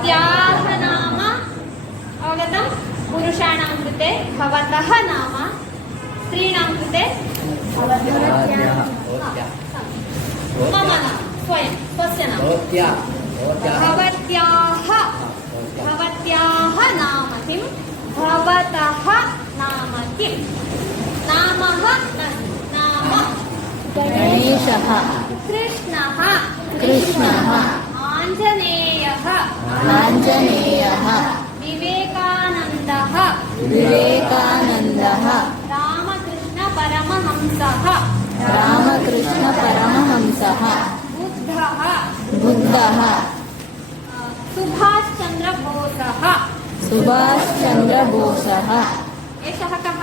भवत्याः नाम अवगतं? पुरुषाणां कृते भवतः नाम, स्त्रीणां कृते मम नाम, स्वयं स्वस्य नाम भवत्याः नाम किं? भवतः नाम किं? नामः नाम गणेशः, कृष्णः, आञ्जनेयः, विवेकानन्दः, रामकृष्ण परमहंसः, बुद्धः, सुभाष चन्द्र बोसः, एषः कः?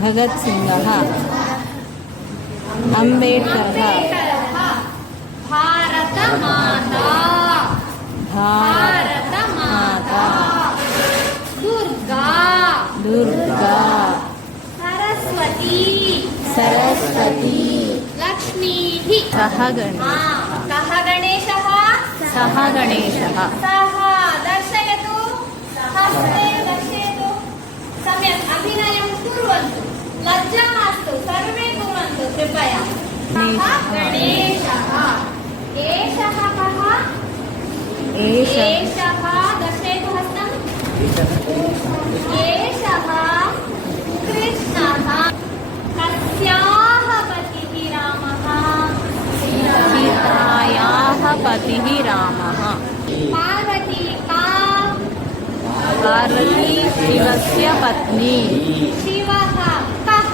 भगत् सिंहः, अम्बेडकरः, भारत माता, दुर्गा, सरस्वती, लक्ष्मीः, सः गणेशः, सः दर्शयतु, हस्ते दर्शयतु, सम्यक् अभिनयं कुर्वन्तु, लज्जा मास्तु, सर्वे कुर्वन्तु कृपया। गणेशः, एषः कः? एषः दर्शयतु हस्तम्, एषः कृष्णः, कस्याः पतिः रामः? सीतायाः पतिः रामः, पार्वती शिवस्य पत्नी, शिवः कः?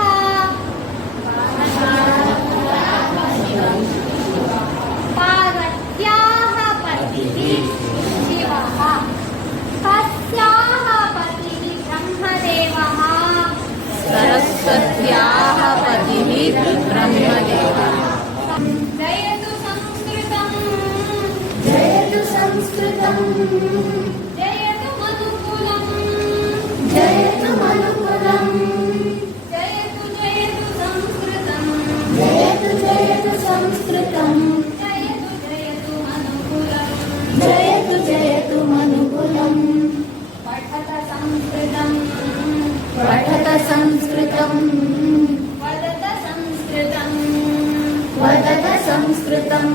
पार्वत्याः पतिः शिवः, कस्याः पतिः? ब्रह्मदेवः, सरस्वत्याः पतिः ब्रह्मदेवः। जयतु संस्कृतम्, जयतु संस्कृतम्, जयतु मनुकुलम्, जयतु मनुकुलम्, जयतु जयतु संस्कृतम्, जयतु जयतु संस्कृतम्, जयतु जयतु मनुकुलम्, जयतु जयतु मनुकुलम्। पठत संस्कृतम्, पठत संस्कृतम्, वदत संस्कृतम्, वदत संस्कृतम्,